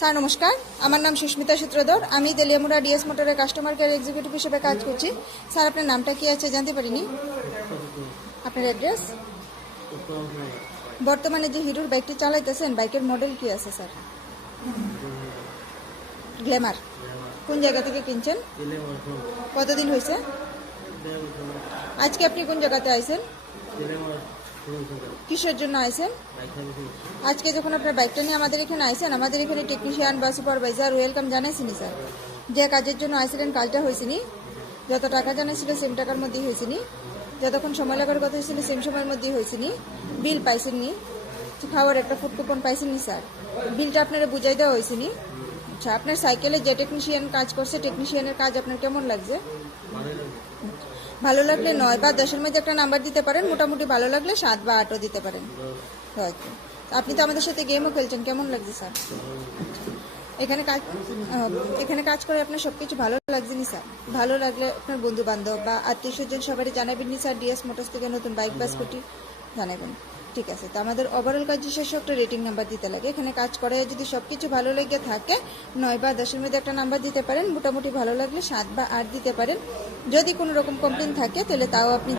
Sir নমস্কার, আমার নাম সুস্মিতা সূত্রধর। আমি তেলিয়ামুড়া ডিএস মোটরের কাস্টমার কেয়ার এক্সিকিউটিভ হিসেবে কাজ করছি। স্যার আপনার নামটা কি আছে জানতে পারিনি? আপনার অ্যাড্রেস? বর্তমানে যে হিরোর বাইকটি চালাইতেছেন, বাইকের মডেল কি আছে স্যার? গ্ল্যামার। কোন জায়গা থেকে কিনছেন? কতদিন হয়েছে? আজকে আপনি কোন জায়গাতে আইছেন? কিসের জন্য আইছেন? আজকে যখন আপনার বাইকটা নিয়ে আমাদের এখানে আইছেন, আমাদের এখানে টেকনিশিয়ান বা সুপারভাইজার ওয়েলকাম জানাইছিনি স্যার। যে কাজের জন্য আইছিলেন কাজটা হয়েছিনি, যত টাকা জানাইছিল সেম টাকার মধ্যেই হয়েছিনি, যতক্ষণ সময় লাগার কথা হয়েছিল সেম সময়ের মধ্যেই হয়েছিনি। বিল পাইছেননি, খাওয়ার একটা ফুড কুপন পাইছেননি স্যার। বিলটা আপনারা বুঝাই দেওয়া হয়েছিনি। আচ্ছা, আপনার সাইকেলে যে টেকনিশিয়ান কাজ করছে, টেকনিশিয়ানের কাজ আপনার কেমন লাগছে? ভালো লাগলে 9 বা 10-এর মধ্যে একটা নাম্বার দিতে পারেন, মোটামুটি ভালো লাগলে 7 বা 8ও দিতে পারেন হয়তো। আপনি তো আমাদের সাথে গেমও খেলছেন, কেমন লাগছে স্যার? এখানে কাজ করে আপনার সবকিছু ভালো লাগছে নি স্যার? ভালো লাগলে আপনার বন্ধু বান্ধব বা আত্মীয় স্বজন সবাই জানাবেন নি স্যার? ডিএস মোটরস থেকে নতুন বাইক বা স্কুটি জানাবেন। ঠিক আছে, তো আমাদের ওভারঅল কাজ শেষে একটা রেটিং নাম্বার দিতে লাগে। এখানে কাজ করে যদি সবকিছু ভালো লেগে থাকে 9 বা 10-এর মধ্যে একটা নাম্বার দিতে পারেন, মোটামুটি ভালো লাগলে 7 বা 8 দিতে পারেন। যদি কোনো রকম কমপ্লেন থাকে তাহলে তাও আপনি